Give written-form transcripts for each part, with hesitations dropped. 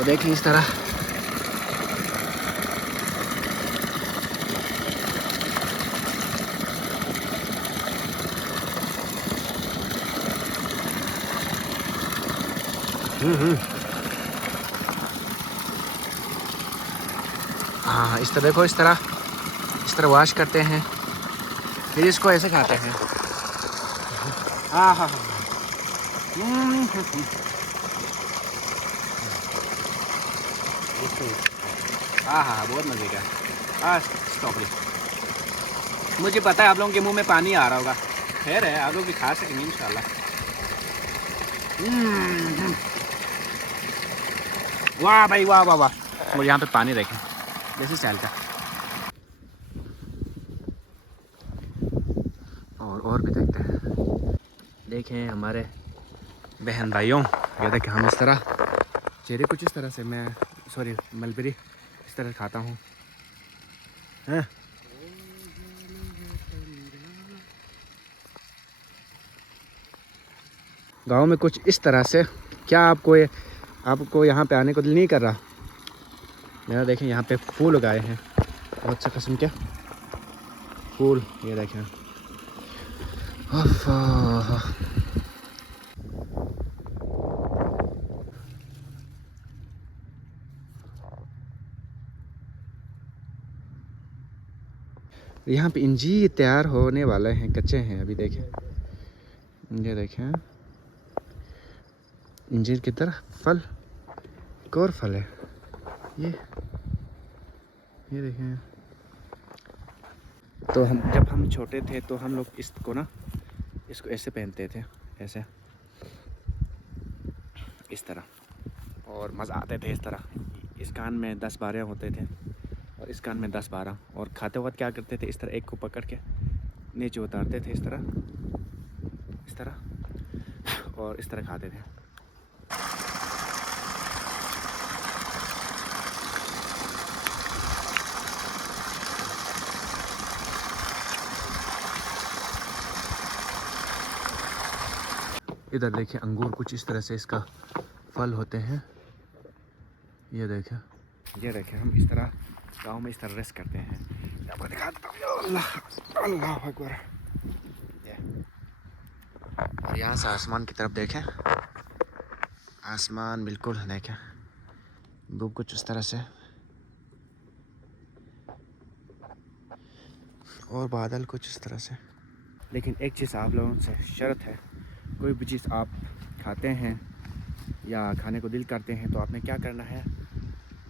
वो देखिए इस तरह। हाँ, इस तरह देखो, इस तरह वॉश करते हैं, फिर इसको ऐसे खाते हैं। हाँ हाँ हाँ। हाँ हाँ, बहुत मज़े का। हाँ, स्ट्रॉबेरी। मुझे पता है आप लोगों के मुंह में पानी आ रहा होगा, खैर है, आप लोग भी खा सकेंगे इंशाल्लाह। वाह भाई वाह वाह वाह। और यहाँ पे पानी देखें जैसे स्टाइल का। और भी देखते हैं। देखें हमारे बहन भाइयों, ये देखें हम इस तरह चेरी कुछ इस तरह से, मैं सॉरी मलबेरी इस तरह खाता हूँ। हैं गाँव में कुछ इस तरह से। क्या आपको यहाँ पे आने को दिल नहीं कर रहा? मेरा देखें यहाँ पे फूल उगाए हैं, बहुत से किस्म के फूल, ये देखें। यहाँ पे इंजीर तैयार होने वाले हैं, कच्चे हैं अभी। देखें, ये देखें इंजीर की तरह फल, एक और फल है ये देखें। तो जब हम छोटे थे तो हम लोग इसको ऐसे पहनते थे, ऐसे इस तरह, और मज़ा आते थे इस तरह। इस कान में 10-12 होते थे और इस कान में 10-12, और खाते वक्त क्या करते थे, इस तरह एक को पकड़ के नीचे उतारते थे, इस तरह और इस तरह खाते थे। इधर देखिए अंगूर कुछ इस तरह से इसका फल होते हैं। ये देखें हम इस तरह गांव में इस तरह रेस्ट करते हैं। आपको दिखाता हूं, अल्लाह अकबर। और यहाँ से आसमान की तरफ देखें, आसमान बिल्कुल देखें, वो कुछ इस तरह से, और बादल कुछ इस तरह से। लेकिन एक चीज़ आप लोगों से शर्त है, कोई भी चीज़ आप खाते हैं या खाने को दिल करते हैं तो आपने क्या करना है,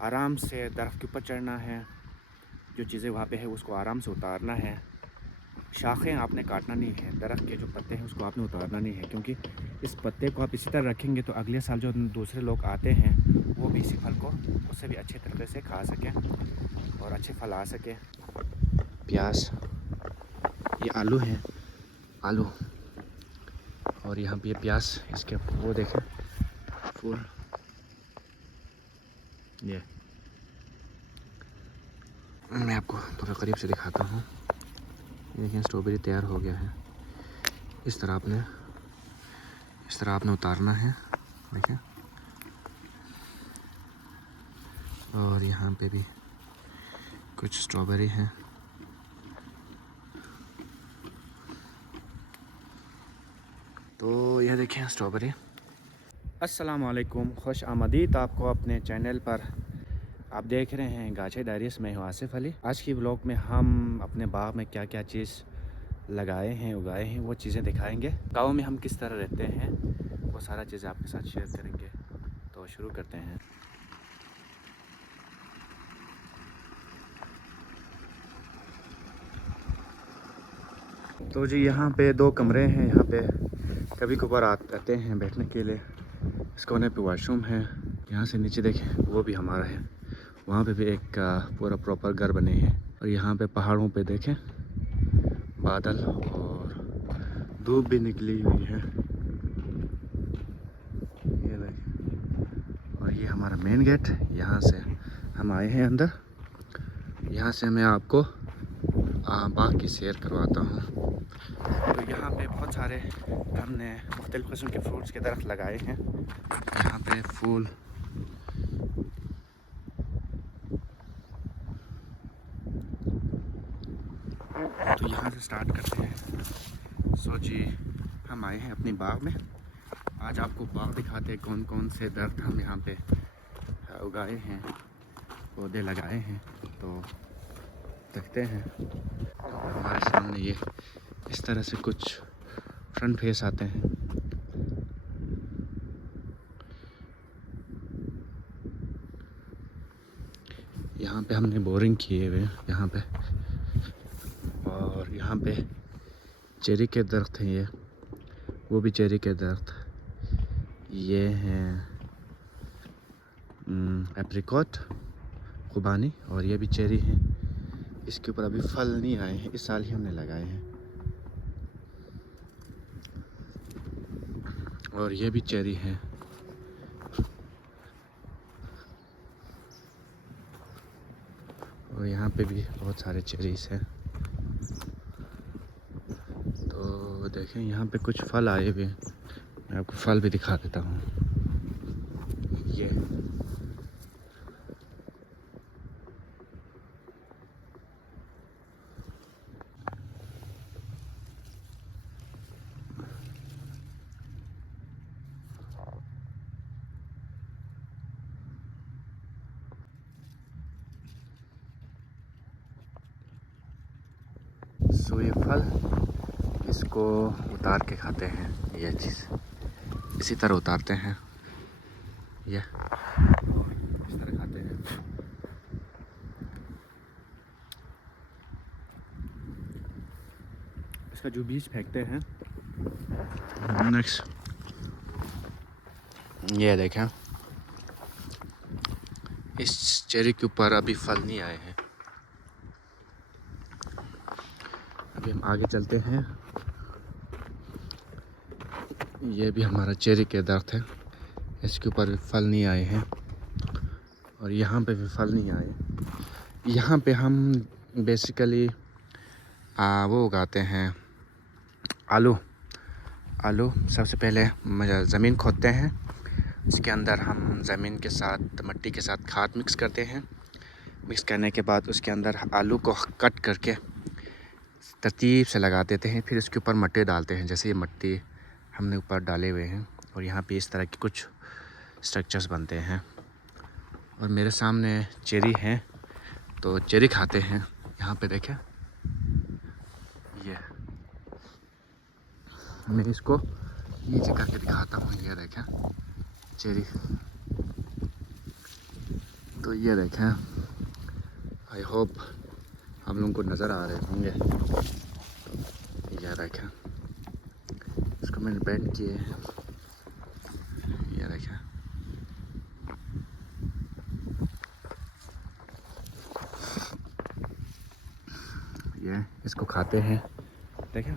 आराम से दरख्त के ऊपर चढ़ना है, जो चीज़ें वहाँ पे है उसको आराम से उतारना है। शाखें आपने काटना नहीं है, दरख्त के जो पत्ते हैं उसको आपने उतारना नहीं है, क्योंकि इस पत्ते को आप इसी तरह रखेंगे तो अगले साल जो दूसरे लोग आते हैं वो भी इसी फल को उससे भी अच्छे तरीके से खा सकें और अच्छे फल आ सके। प्याज, ये आलू हैं, आलू, और यहाँ पे ये प्याज, इसके वो देखें फूल। ये मैं आपको थोड़ा करीब से दिखाता हूँ। ये देखिए स्ट्रॉबेरी तैयार हो गया है। इस तरह आपने उतारना है, देखिए। और यहाँ पे भी कुछ स्ट्रॉबेरी है। तो यह देखें स्ट्रॉबेरी। अस्सलाम वालेकुम, खुश आमदीद आपको अपने चैनल पर। आप देख रहे हैं गाछे डायरीज में हूँ आसिफ अली। आज की व्लॉग में हम अपने बाग में क्या क्या चीज़ लगाए हैं, उगाए हैं, वो चीज़ें दिखाएंगे। गाँव में हम किस तरह रहते हैं वो सारा चीज़ें आपके साथ शेयर करेंगे। तो शुरू करते हैं। तो जी यहाँ पे 2 कमरे हैं, यहाँ पे कभी कभार आते हैं बैठने के लिए। इस कोने पे वॉशरूम है। यहाँ से नीचे देखें वो भी हमारा है, वहाँ पे भी एक पूरा प्रॉपर घर बने हैं। और यहाँ पे पहाड़ों पे देखें बादल, और धूप भी निकली हुई है, ये देखें। और ये हमारा मेन गेट, यहाँ से हम आए हैं अंदर। यहाँ से मैं आपको बाग की सैर करवाता हूँ। तो यहाँ पे बहुत सारे हमने मुख्तलिफ़ किस्म के फ्रूट्स के दरख्त लगाए हैं। यहाँ पे फूल यहाँ से स्टार्ट करते हैं। सो जी, हम आए हैं अपनी बाग में। आज आपको बाग दिखाते हैं, कौन कौन से दरख्त हम यहाँ पे उगाए हैं, पौधे लगाए हैं। तो देखते हैं। हमारे सामने ये इस तरह से कुछ फ्रंट फेस आते हैं। यहाँ पे हमने बोरिंग किए हुए हैं यहाँ पे, और यहाँ पे चेरी के दरख्त हैं। ये वो भी चेरी के दरख्त। ये हैं एप्रिकॉट, खुबानी, और ये भी चेरी हैं। इसके ऊपर अभी फल नहीं आए हैं, इस साल ही हमने लगाए हैं। और ये भी चेरी हैं। और यहाँ पे भी बहुत सारे चेरीज हैं। तो देखें, यहाँ पे कुछ फल आए हुए हैं। मैं आपको फल भी दिखा देता हूँ। ये सो ये फल, इसको उतार के खाते हैं। ये चीज़ इसी तरह उतारते हैं, ये और इस तरह खाते हैं। इसका जो बीज फेंकते हैं। नेक्स्ट ये देखें, इस चेरी के ऊपर अभी फल नहीं आए हैं। अभी हम आगे चलते हैं। ये भी हमारा चेरी के दरख्त है, इसके ऊपर भी फल नहीं आए हैं, और यहाँ पे भी फल नहीं आए। यहाँ पे हम बेसिकली वो उगाते हैं आलू। सबसे पहले ज़मीन खोदते हैं, उसके अंदर हम ज़मीन के साथ, मिट्टी के साथ खाद मिक्स करते हैं। मिक्स करने के बाद उसके अंदर आलू को कट करके तरतीब से लगा देते हैं। फिर उसके ऊपर मट्टी डालते हैं, जैसे ये मट्टी हमने ऊपर डाले हुए हैं। और यहाँ पे इस तरह के कुछ स्ट्रक्चर्स बनते हैं। और मेरे सामने चेरी हैं, तो चेरी खाते हैं। यहाँ पे देखें, ये मैं इसको नीचे करके दिखाता हूँ। ये देखें चेरी, तो ये देखें। आई होप आप लोगों को नज़र आ रहे होंगे। ये देखें, इसको मैंने बेंड किए। ये देखें, ये इसको खाते हैं। देखें,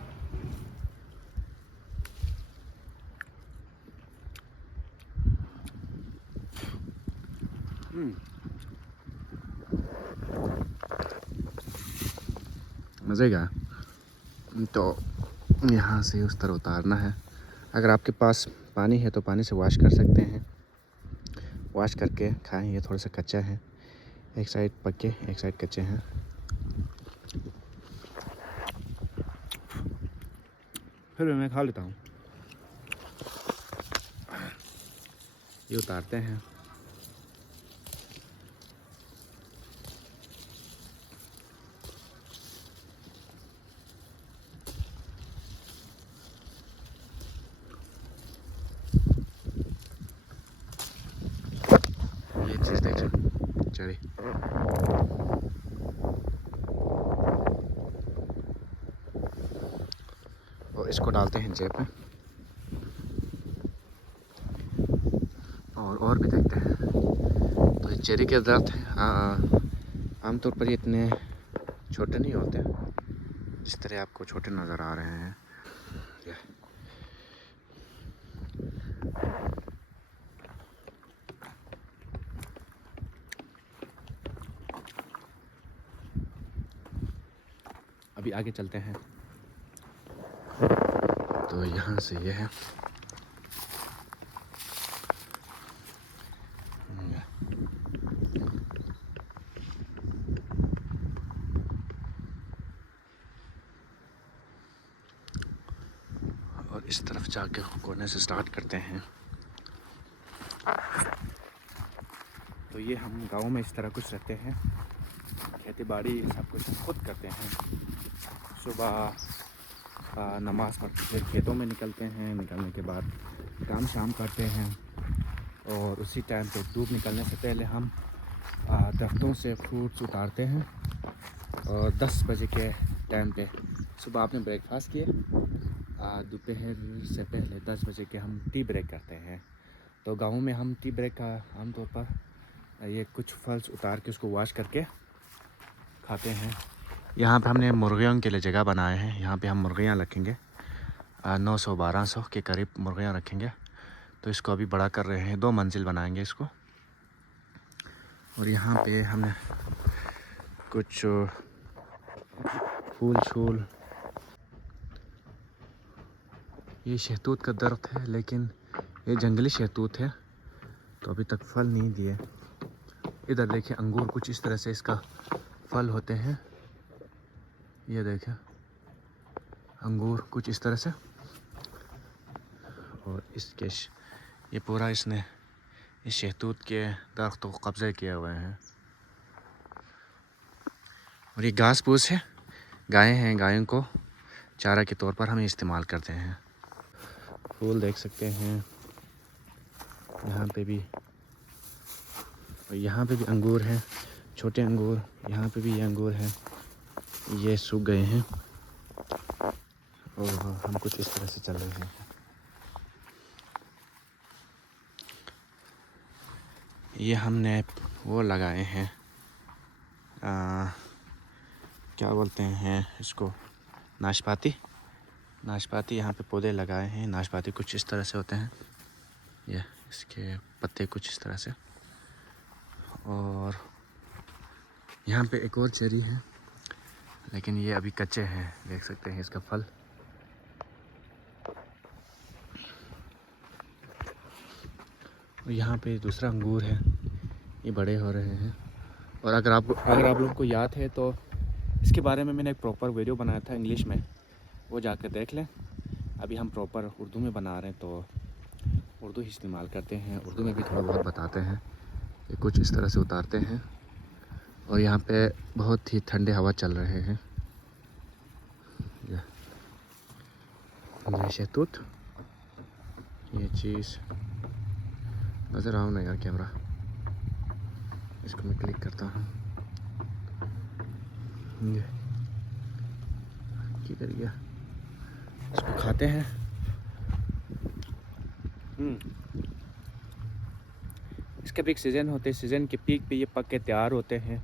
मज़े का। तो यहाँ से उस तरह उतारना है। अगर आपके पास पानी है तो पानी से वॉश कर सकते हैं। वॉश करके खाएं। ये थोड़ा सा कच्चा है, एक साइड पके एक साइड कच्चे हैं। फिर मैं खा लेता हूँ। ये उतारते हैं। ये चीज़ देखें, चलिए। और इसको डालते हैं जेब में। और भी देखते हैं। तो ये चेरी के दरख्त हैं। आमतौर पर ये इतने छोटे नहीं होते, जिस तरह आपको छोटे नज़र आ रहे हैं। अभी आगे चलते हैं। तो यहाँ से ये है। इस तरफ जाके कोने से स्टार्ट करते हैं। तो ये हम गांव में इस तरह कुछ रहते हैं, खेती बाड़ी सब कुछ खुद करते हैं। सुबह नमाज़ पढ़ के खेतों में निकलते हैं, निकलने के बाद काम शाम करते हैं और उसी टाइम पे धूप निकलने से पहले हम दरख्तों से फ्रूट्स उतारते हैं और 10 बजे के टाइम पे सुबह आपने ब्रेकफास्ट किए, दोपहर से पहले 10 बजे के हम टी ब्रेक करते हैं। तो गाँव में हम टी ब्रेक का आमतौर पर ये कुछ फल्स उतार के उसको वॉश करके खाते हैं। यहाँ पे हमने मुर्गियों के लिए जगह बनाए हैं, यहाँ पे हम मुर्गियाँ रखेंगे, 900-1200 के करीब मुर्गियाँ रखेंगे। तो इसको अभी बड़ा कर रहे हैं, 2 मंजिल बनाएंगे इसको। और यहाँ पे हमने कुछ फूल छूल, ये शहतूत का दरख्त है लेकिन ये जंगली शहतूत है तो अभी तक फल नहीं दिए। इधर देखिए अंगूर कुछ इस तरह से इसका फल होते हैं, ये देखें अंगूर कुछ इस तरह से। और इसके ये पूरा इसने इस शहतूत के दरख्त को कब्ज़े किए हुए हैं। और ये घास फूस है, गायें हैं, गायों को चारा के तौर पर हम इस्तेमाल करते हैं। फूल देख सकते हैं यहाँ पे भी, और यहाँ पे भी अंगूर हैं, छोटे अंगूर। यहाँ पे भी ये अंगूर हैं, ये सूख गए हैं और हम कुछ इस तरह से चल रहे हैं। ये हमने वो लगाए हैं, क्या बोलते हैं इसको, नाशपाती। नाशपाती यहाँ पे पौधे लगाए हैं। नाशपाती कुछ इस तरह से होते हैं, ये इसके पत्ते कुछ इस तरह से। और यहाँ पे एक और चेरी है लेकिन ये अभी कच्चे हैं, देख सकते हैं इसका फल। और यहाँ पे दूसरा अंगूर है, ये बड़े हो रहे हैं। और अगर आप लोग को याद है तो इसके बारे में मैंने एक प्रॉपर वीडियो बनाया था इंग्लिश में, वो जाकर देख लें। अभी हम प्रॉपर उर्दू में बना रहे हैं तो उर्दू ही इस्तेमाल करते हैं, उर्दू में भी थोड़ा बहुत बताते हैं। ये कुछ इस तरह से उतारते हैं और यहाँ पे बहुत ही ठंडे हवा चल रहे हैं। ये शहतूत, ये चीज़ नज़र आओ ना यार कैमरा, इसको मैं क्लिक करता हूँ, ये किधर गया, इसको खाते हैं। इसके भी एक सीज़न होते हैं, सीज़न के पीक पे ये पक के तैयार होते हैं,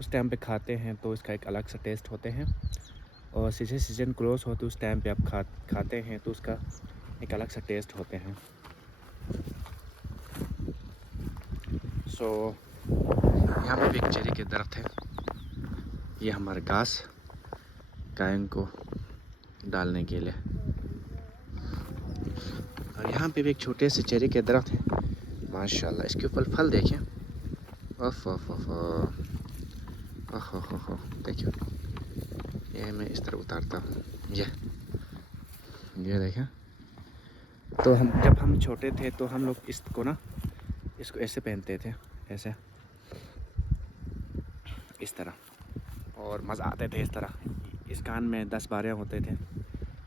उस टाइम पे खाते हैं तो इसका एक अलग सा टेस्ट होते हैं। और सीज़न क्लोज होते उस टाइम पे आप खाते हैं तो उसका एक अलग सा टेस्ट होते हैं। सो यहाँ पे भी एक चेरी के दरख्त है, ये हमारे घास गायों को डालने के लिए। और यहाँ पे भी एक छोटे से चेरी के दरख्त है, माशाल्लाह इसके ऊपर फल देखें, ओह हो देखिए। ये मैं इस तरह उतारता हूँ, ये देखें। तो जब हम छोटे थे तो हम लोग इसको ऐसे पहनते थे, ऐसे इस तरह, और मज़ा आते थे इस तरह। इस कान में 10-12 होते थे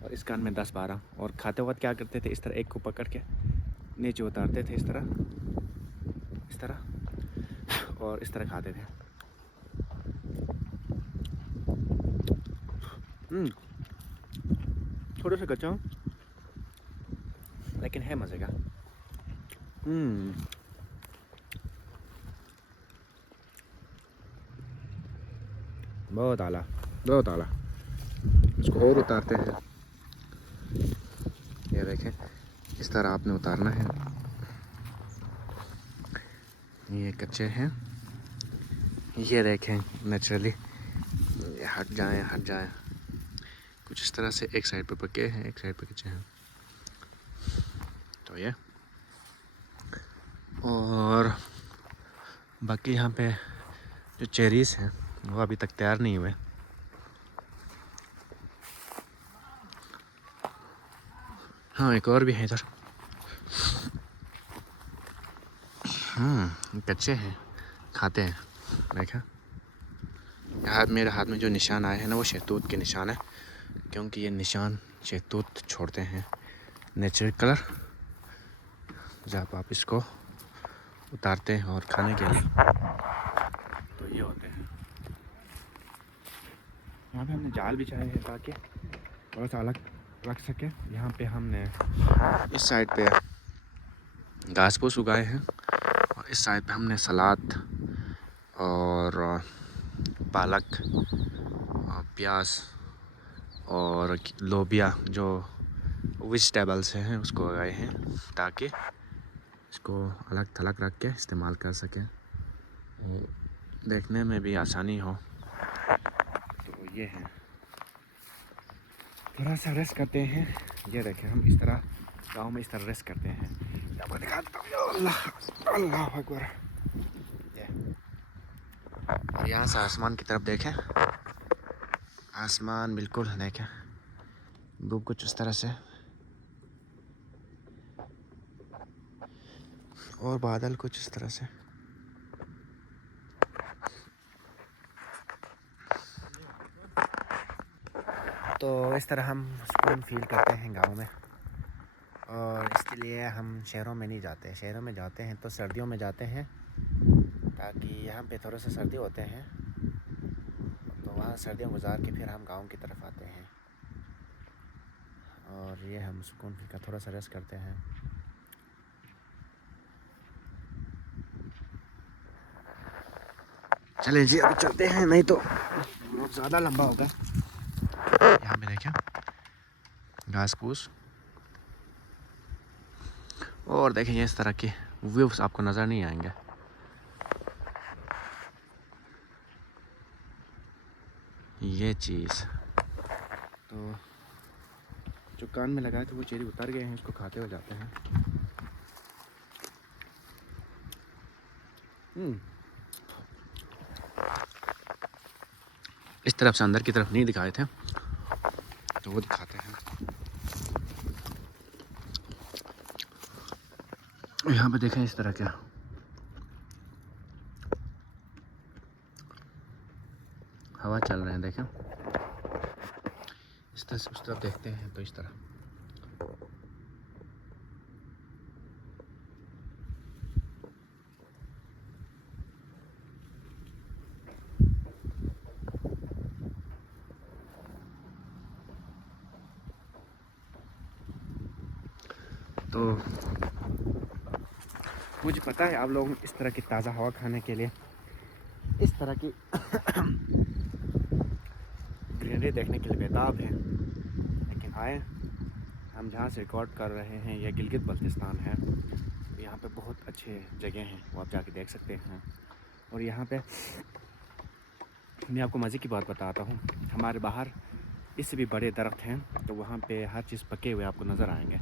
और इस कान में 10-12, और खाते वक्त क्या करते थे, इस तरह एक को पकड़ के नीचे उतारते थे, इस तरह और इस तरह खाते थे। थोड़ा सा कच्चा लेकिन है मज़े का। बहुत आला। इसको और उतारते हैं, ये देखें इस तरह आपने उतारना है। ये कच्चे हैं, ये देखें नेचुरली हट जाए कुछ इस तरह से। एक साइड पे पके हैं, एक साइड पे कच्चे हैं, तो ये। और बाकी यहाँ पे जो चेरीज़ हैं वो अभी तक तैयार नहीं हुए। हाँ, एक और भी है इधर। कच्चे हैं, खाते हैं। देखा, यहाँ मेरे हाथ में जो निशान आए हैं ना, वो शहतूत के निशान है, क्योंकि ये निशान शहतूत छोड़ते हैं नेचुरल कलर जब आप इसको उतारते हैं और खाने के लिए, तो ये होते हैं। यहाँ पे हमने जाल बिछाए हैं ताकि थोड़ा सा अलग रख सके। यहाँ पे हमने इस साइड पे घास फूस उगाए हैं और इस साइड पे हमने सलाद और पालक, प्याज और लोबिया जो वेजिटेबल्स हैं उसको उगाए हैं, ताकि इसको अलग थलग रख के इस्तेमाल कर सकें, देखने में भी आसानी हो। तो ये है, थोड़ा सा रेस्ट करते हैं। ये देखें, हम इस तरह गांव में इस तरह रेस्ट करते हैं। आपको दिखाता हूँ, अल्लाह अल्लाह अकबर। और यहाँ से आसमान की तरफ देखें, आसमान बिल्कुल देखें, धूप कुछ इस तरह से और बादल कुछ इस तरह से। तो इस तरह हम सुकून फील करते हैं गांव में, और इसके लिए हम शहरों में नहीं जाते। शहरों में जाते हैं तो सर्दियों में जाते हैं, ताकि यहाँ पे थोड़ा सा सर्दी होते हैं, तो वहाँ सर्दियों गुजार के फिर हम गांव की तरफ आते हैं, और ये हम सुकून फील का थोड़ा सा रेस्ट करते हैं। चलें जी, अभी चलते हैं, नहीं तो बहुत ज़्यादा लंबा होगा। यहाँ पे देखें घास फूस, और देखें ये इस तरह के व्यूज आपको नज़र नहीं आएंगे। ये चीज़ तो जो कान में लगाए थे वो चेरी उतर गए हैं, इसको खाते हुए जाते हैं। इस तरफ से अंदर की तरफ नहीं दिखाए थे, तो वो दिखाते हैं। यहाँ पे देखें इस तरह के हवा चल रहे हैं, देखें इस तरह से उस तरफ देखते हैं तो इस तरह। तो मुझे पता है आप लोग इस तरह की ताज़ा हवा खाने के लिए, इस तरह की ग्रीनरी देखने के लिए बेताब हैं, लेकिन आए, हम जहाँ से रिकॉर्ड कर रहे हैं यह गिलगित बल्तिस्तान है। यहाँ पे बहुत अच्छे जगह हैं, वो आप जाके देख सकते हैं। और यहाँ पे मैं आपको मज़े की बात बताता हूँ, हमारे बाहर इससे भी बड़े दरख्त हैं, तो वहाँ पे हर चीज़ पके हुए आपको नज़र आएंगे।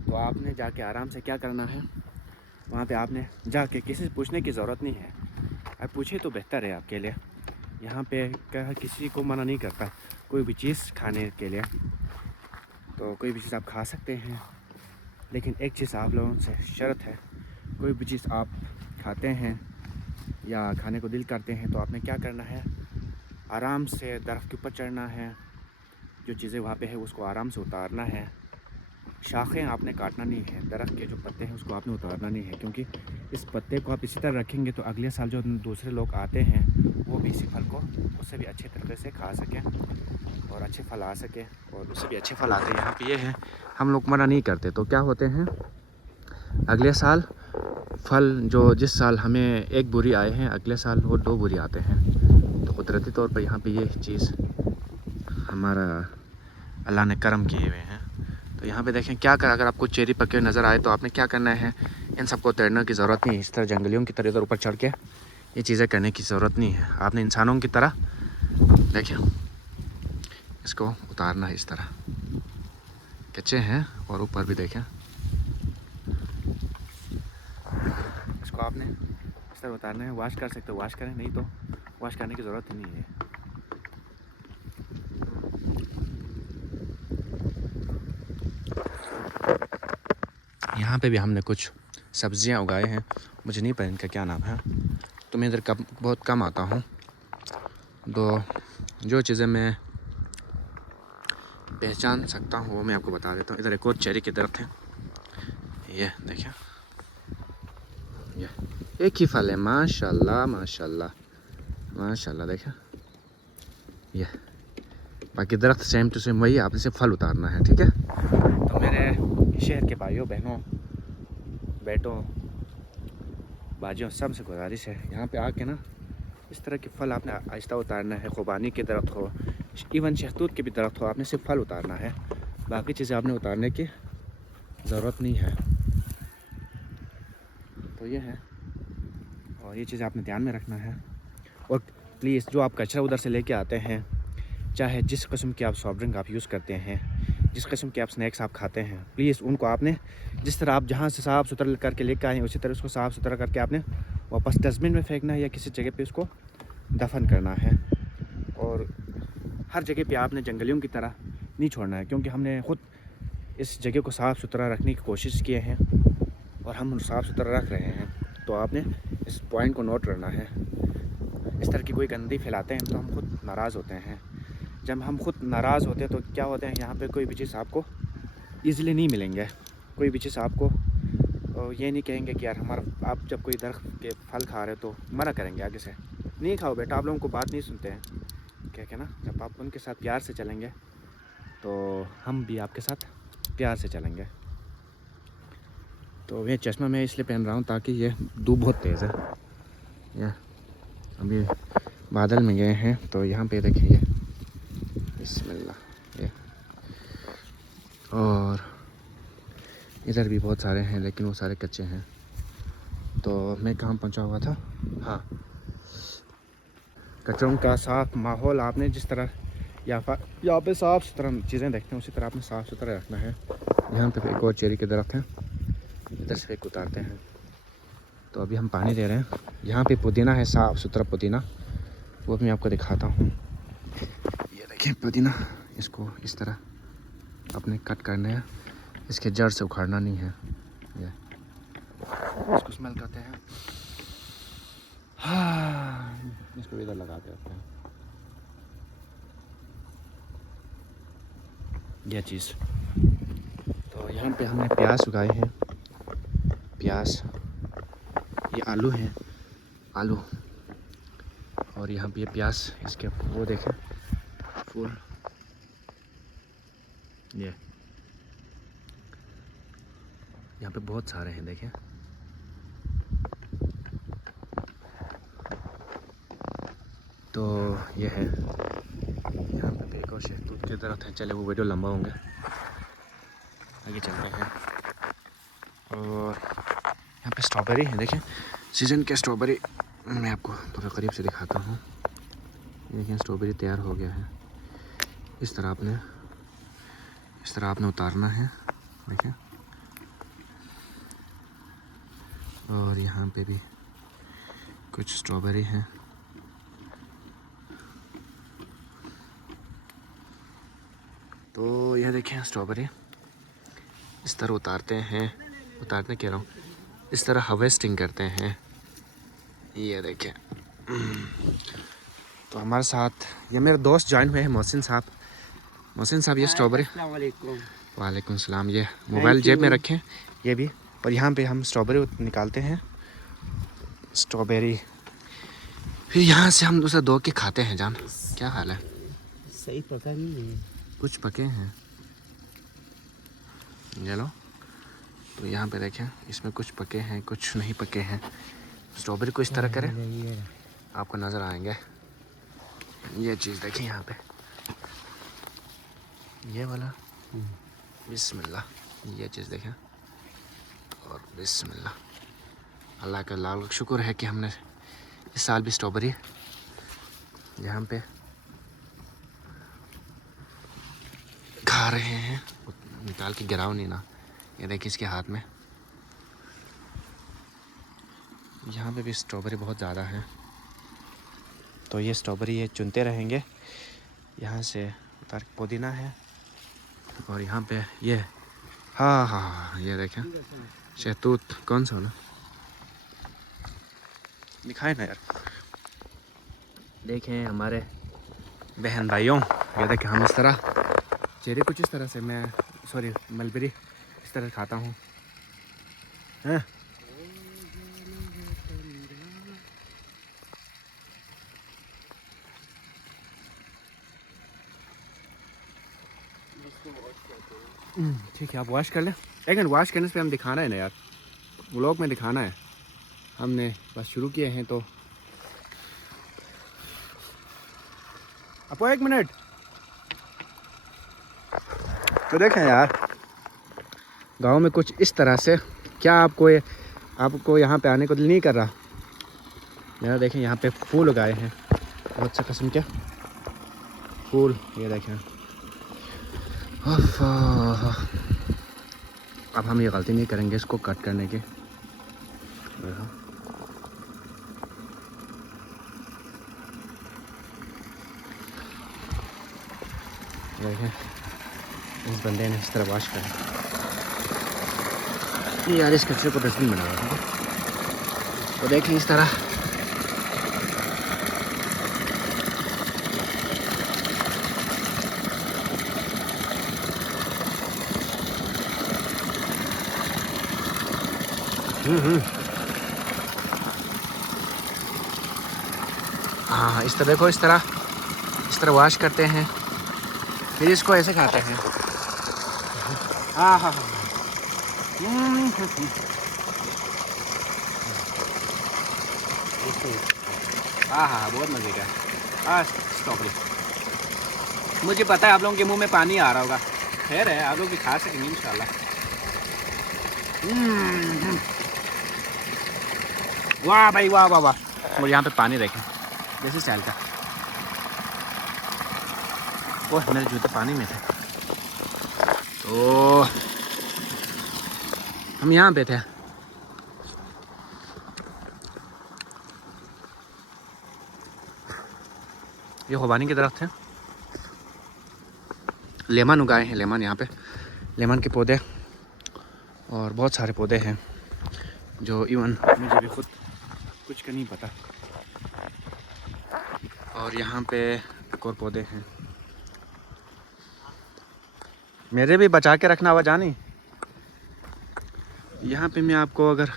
तो आपने जाके आराम से क्या करना है, वहाँ पे आपने जाके किसी से पूछने की ज़रूरत नहीं है। आप पूछे तो बेहतर है आपके लिए। यहाँ पे किसी को मना नहीं करता कोई भी चीज़ खाने के लिए, तो कोई भी चीज़ आप खा सकते हैं। लेकिन एक चीज़ आप लोगों से शर्त है, कोई भी चीज़ आप खाते हैं या खाने को दिल करते हैं तो आपने क्या करना है, आराम से दरख्त के ऊपर चढ़ना है, जो चीज़ें वहाँ पे है उसको आराम से उतारना है। शाखें आपने काटना नहीं है, दरख्त के जो पत्ते हैं उसको आपने उतारना नहीं है, क्योंकि इस पत्ते को आप इसी तरह रखेंगे तो अगले साल जो दूसरे लोग आते हैं वो भी इसी फल को उससे भी अच्छे तरीके से खा सकें और अच्छे फल आ सके, और उससे भी अच्छे फल आते हैं। यहाँ पे ये है, हम लोग मना नहीं करते, तो क्या होते हैं अगले साल फल जो जिस साल हमें एक बोरी आए हैं अगले साल वो 2 बोरी आते हैं। तो कुदरती तौर पर यहाँ पे ये चीज़ हमारा अल्लाह ने करम किए हुए हैं। तो यहाँ पे देखें क्या कर, अगर आपको चेरी पके हुए नज़र आए तो आपने क्या करना है, इन सबको तैरने की ज़रूरत नहीं है। इस तरह जंगलियों की तरह इधर ऊपर चढ़ के ये चीज़ें करने की ज़रूरत नहीं है। आपने इंसानों की तरह देखें इसको उतारना है, इस तरह कच्चे हैं और ऊपर भी देखें इसको आपने इस तरह उतारना है। वॉश कर सकते हो वॉश करें, नहीं तो वॉश करने की ज़रूरत ही नहीं है। यहाँ पे भी हमने कुछ सब्जियाँ उगाए हैं, मुझे नहीं पता इनका क्या नाम है, तो मैं इधर बहुत कम आता हूँ। तो जो चीज़ें मैं पहचान सकता हूँ वो मैं आपको बता देता हूँ। इधर एक और चेरी के दरख्त है, ये देखिए, ये एक ही फल है, माशाल्लाह माशाल्लाह माशाल्लाह। देखिए ये, बाकी दरख्त सेम टू सेम वही, आपने सिर्फ फल उतारना है, ठीक है। तो मेरे शहर के भाइयों बहनों बेटों बाजियों सब से गुजारिश है, यहाँ पे आके ना इस तरह के फल आपने आहिस्ता उतारना है। खुबानी के दरख्त हो, इवन शहतूत के भी दरख्त हो, आपने सिर्फ फल उतारना है, बाकी चीज़ें आपने उतारने की ज़रूरत नहीं है। तो ये है, और ये चीज़ आपने ध्यान में रखना है। और प्लीज़ जो आप कचरा उधर से लेके आते हैं, चाहे जिस किस्म की आप सॉफ्ट ड्रिंक आप यूज़ करते हैं, जिस किस्म के आप स्नैक्स आप खाते हैं, प्लीज़ उनको आपने जिस तरह आप जहाँ से साफ़ सुथरा करके लेकर आए हैं उसी तरह उसको साफ़ सुथरा करके आपने वापस डस्टबिन में फेंकना है या किसी जगह पे उसको दफन करना है। और हर जगह पे आपने जंगलियों की तरह नहीं छोड़ना है, क्योंकि हमने ख़ुद इस जगह को साफ़ सुथरा रखने की कोशिश किए हैं और हम साफ़ सुथरा रख रहे हैं। तो आपने इस पॉइंट को नोट करना है। इस तरह की कोई गंदगी फैलाते हैं तो हम खुद नाराज़ होते हैं। जब हम खुद नाराज़ होते हैं तो क्या होता है, यहाँ पे कोई भी चीज़ आपको ईज़िली नहीं मिलेंगे। कोई भी चीज़ आपको ये नहीं कहेंगे कि यार हमारा, आप जब कोई दरख्त के फल खा रहे हो तो मना करेंगे आगे से, नहीं खाओ बेटा, आप लोगों को बात नहीं सुनते हैं, क्या ना। जब आप उनके साथ प्यार से चलेंगे तो हम भी आपके साथ प्यार से चलेंगे। तो ये चश्मा मैं इसलिए पहन रहा हूँ ताकि ये धूप बहुत तेज़ है, ये अभी बादल में गए हैं। तो यहाँ पे देखिए बिस्मिल्लाह, ये और इधर भी बहुत सारे हैं लेकिन वो सारे कच्चे हैं। तो मैं कहाँ पहुँचा हुआ था, हाँ, कचरों का साफ माहौल आपने जिस तरह यहाँ पे साफ़ सुथरा चीज़ें देखते हैं उसी तरह आपने साफ़ सुथरा रखना है। यहाँ पे एक और चेरी के दरख्त हैं, इधर से एक उतारते हैं। तो अभी हम पानी दे रहे हैं। यहाँ पे पुदीना है, साफ़ सुथरा पुदीना, वो भी मैं आपको दिखाता हूँ। ये देखिए पुदीना, इसको इस तरह अपने कट करना है, इसके जड़ से उखाड़ना नहीं है। ये इसको स्मेल करते हैं, हाँ, इसको इधर लगा के रखते हैं। यह चीज़, तो यहाँ पे हमने प्याज उगाए हैं, प्याज, ये आलू हैं, आलू, और यहाँ पे ये प्याज, इसके वो देखें फूल, ये यहाँ पे बहुत सारे हैं, देखें। तो ये है, यहाँ पे एक और शहतूत के दरख्त है। चले वो वीडियो लंबा होंगे, आगे चलते हैं। और यहाँ पे स्ट्रॉबेरी है, देखें सीज़न के स्ट्रॉबेरी, मैं आपको थोड़ा करीब से दिखाता हूँ। देखिए स्ट्रॉबेरी तैयार हो गया है, इस तरह आपने उतारना है, देखिए। और यहाँ पे भी कुछ स्ट्रॉबेरी हैं। तो यह देखें स्ट्रॉबेरी इस तरह उतारते कह रहा हूँ, इस तरह हार्वेस्टिंग करते हैं, ये देखें। तो हमारे साथ ये मेरे दोस्त ज्वाइन हुए हैं, मोहसिन साहब, ये स्ट्रॉबेरी, वालेकुम सलाम, ये मोबाइल जेब में रखें, ये भी। और यहाँ पे हम स्ट्रॉबेरी निकालते हैं, स्ट्रॉबेरी, फिर यहाँ से हम दूसरा दो के खाते हैं। जान क्या हाल है? सही पता नहीं है, कुछ पके हैं, ये लो। तो यहाँ पे देखें, इसमें कुछ पके हैं कुछ नहीं पके हैं। स्ट्रॉबेरी को इस तरह करें, आपको नज़र आएंगे। ये चीज़ देखें यहाँ पे, ये वाला, बिस्मिल्लाह, ये चीज़ देखें, और बिस्मिल्लाह। अल्लाह का लाख शुक्र है कि हमने इस साल भी स्ट्रॉबेरी यहाँ पे खा रहे हैं, निकाल के गिराओ नहीं ना। ये देखिए इसके हाथ में, यहाँ पे भी स्ट्रॉबेरी बहुत ज़्यादा है। तो ये स्ट्रॉबेरी ये चुनते रहेंगे, यहाँ से उतार के पुदीना है, और यहाँ पे ये, हाँ, ये देखें शहतूत कौन सा होना दिखाए ना यार। देखें हमारे बहन भाइयों, ये देखें हम इस तरह चेरी कुछ इस तरह से मैं सॉरी मलबेरी इस तरह खाता हूँ हैं। ठीक है आप वॉश कर लें। लेकिन वॉश करने से हम दिखाना है ना यार, व्लॉग में दिखाना है। हमने बस शुरू किए हैं तो आपको 1 मिनट। तो देखें यार गांव में कुछ इस तरह से, क्या आपको यहाँ पे आने को दिल नहीं कर रहा? यार देखें यहाँ पे फूल उगाए हैं बहुत से किस्म के फूल, ये देखें। अब हम ये गलती नहीं करेंगे इसको कट करने की। देखें इस बंदे ने इस तरह वॉश करा यार, इस कचरे को डस्टबिन बना रहा था। तो देखें इस तरह हाँ इस तरह देखो, इस तरह वॉश करते हैं, फिर इसको ऐसे खाते हैं। हाँ हाँ हाँ हाँ बहुत मज़े का है। हाँ स्ट्रॉबेरी, मुझे पता है आप लोगों के मुंह में पानी आ रहा होगा, खैर है आप लोग भी खा सकेंगे इंशाल्लाह। वाह भाई वाह वाह वाह। और यहाँ पे पानी देखें जैसे स्टाइल का। ओह मेरे जूते पानी में थे। तो हम यहाँ पे थे, ये खुबानी की दरख्त है। लेमन उगाए हैं, लेमन यहाँ पे लेमन के पौधे और बहुत सारे पौधे हैं जो इवन मुझे भी खुद कुछ का नहीं पता। और यहाँ पे एक और पौधे हैं, मेरे भी बचा के रखना हुआ जानी। यहाँ पे मैं आपको अगर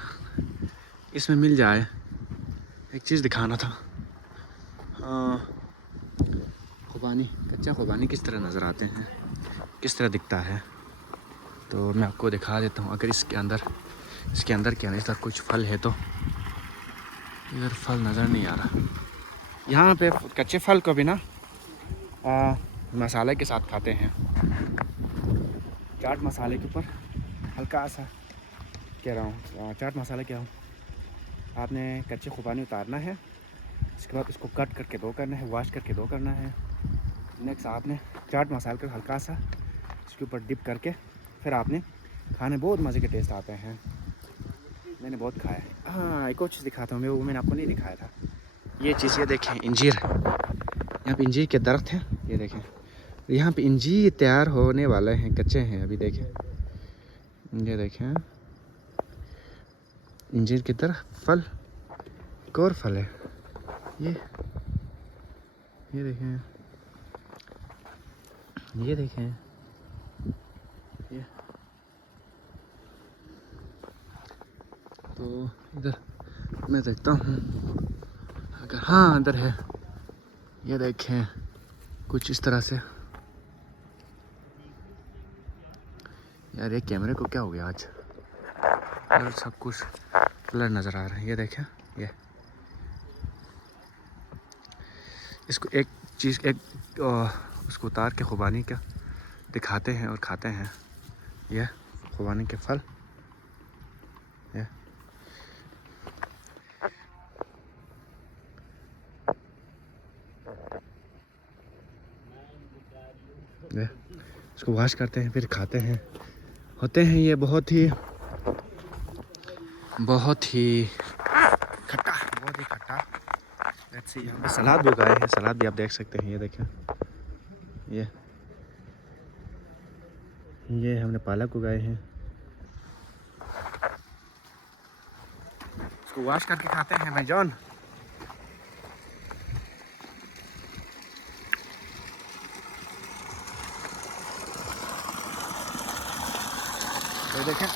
इसमें मिल जाए एक चीज़ दिखाना था। खुबानी, कच्चा खुबानी किस तरह नज़र आते हैं, किस तरह दिखता है, तो मैं आपको दिखा देता हूँ। अगर इसके अंदर क्या इस तरह कुछ फल है, तो इधर फल नज़र नहीं आ रहा। यहाँ पे कच्चे फल को भी ना मसाले के साथ खाते हैं, चाट मसाले के ऊपर हल्का सा कह रहा हूँ, चाट मसाला क्या हूँ। आपने कच्चे खुबानी उतारना है, इसके बाद उसको कट करके दो करना है, वॉश करके दो करना है। नेक्स्ट आपने चाट मसाले को हल्का सा इसके ऊपर डिप करके फिर आपने खाने, बहुत मज़े के टेस्ट आते हैं। मैंने बहुत खाया है। हाँ एक और चीज़ दिखाता हूँ मैं, वो मैंने आपको नहीं दिखाया था। ये चीज़ ये देखें, इंजीर, यहाँ पे इंजीर के दरख्त हैं, ये देखें। यहाँ पे इंजीर तैयार होने वाले हैं, कच्चे हैं अभी। देखें ये देखें इंजीर की तरह फल, एक और फल है ये देखें, ये देखें, ये तो इधर मैं देखता हूँ अगर हाँ अंदर है। ये देखें कुछ इस तरह से। यार ये कैमरे को क्या हो गया आज यार, सब कुछ ब्लर नज़र आ रहा है। ये देखें, ये इसको एक चीज़ उसको उतार के खुबानी का दिखाते हैं और खाते हैं। ये खुबानी के फल, ये इसको वॉश करते हैं फिर खाते हैं। होते हैं ये बहुत ही खट्टा, बहुत ही खट्टा। ऐसे यहाँ पे सलाद भी उगाए हैं, सलाद भी आप देख सकते हैं। ये देखें, ये हमने पालक उगाए हैं। इसको वॉश करके खाते हैं भाई जॉन। ये देखें,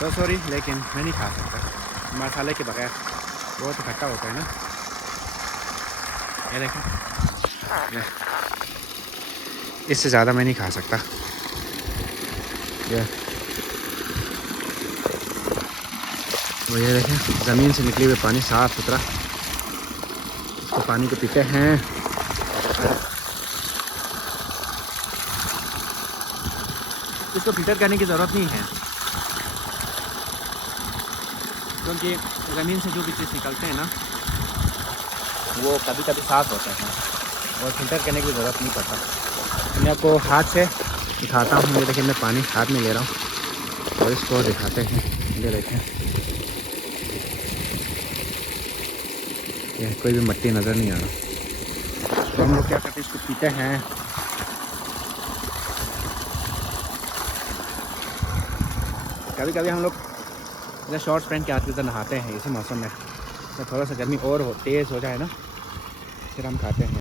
तो सॉरी लेकिन मैं नहीं खा सकता मसाले के बगैर, बहुत खट्टा होता है ना। ये देखें, ये इससे ज़्यादा मैं नहीं खा सकता। ये वो ये देखें, ज़मीन से निकली हुई पानी साफ़ सुथरा, इसको पानी को पीते हैं। इसको फिल्टर करने की ज़रूरत नहीं है, क्योंकि ज़मीन से जो भी चीज़ निकलते हैं ना वो कभी कभी साफ़ होते हैं और फिल्टर करने की ज़रूरत नहीं पड़ता। मैं आपको हाथ से दिखाता हूँ। ये देखिए, मैं पानी हाथ में ले रहा हूँ और इसको दिखाते हैं। ये देखें, ये कोई भी मिट्टी नज़र नहीं आ रहा। तो हम लोग क्या करते हैं, इसको पीते हैं। कभी कभी हम लोग जैसे शॉर्ट्स पहन के आते थे, नहाते हैं इसी मौसम में, तो थोड़ा सा गर्मी और तेज़ हो जाए ना, फिर हम खाते हैं।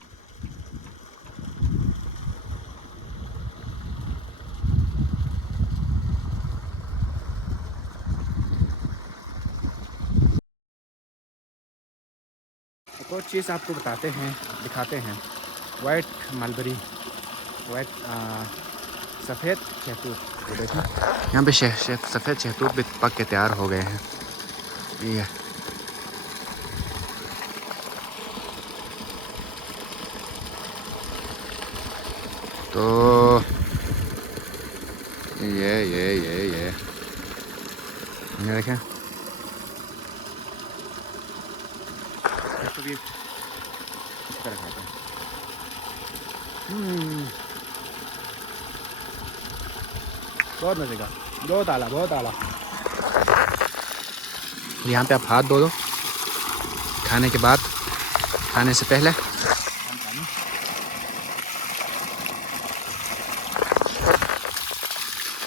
एक और चीज़ आपको बताते हैं, दिखाते हैं। वाइट मलबरी, वाइट सफ़ेद शहतूत। ये देखें, यहाँ पे सफ़ेद शहतूत भी पक के तैयार हो गए हैं। ये तो ये देखें, इसको भी इस तरह खाते हैं। बहुत मज़े का, बहुत आला, बहुत आला। यहाँ पे आप हाथ धो दो खाने के बाद, खाने से पहले।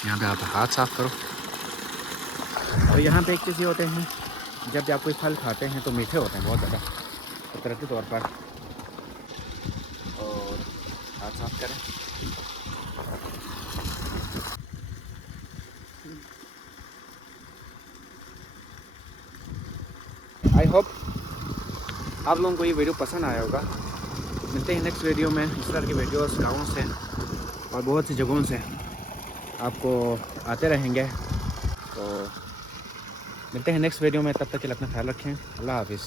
यहाँ पे आप हाथ साफ करो। और यहाँ पे एक चीज़ ये होते हैं, जब आप कोई फल खाते हैं तो मीठे होते हैं बहुत ज़्यादा, कुदरती तौर पर। और हाथ साफ करें। आई होप आप लोगों को ये वीडियो पसंद आया होगा। मिलते हैं नेक्स्ट वीडियो में। इस तरह की वीडियोस गाँव से और बहुत सी जगहों से आपको आते रहेंगे। तो मिलते हैं नेक्स्ट वीडियो में, तब तक के लिए अपना ख्याल रखें। अल्लाह हाफिज़।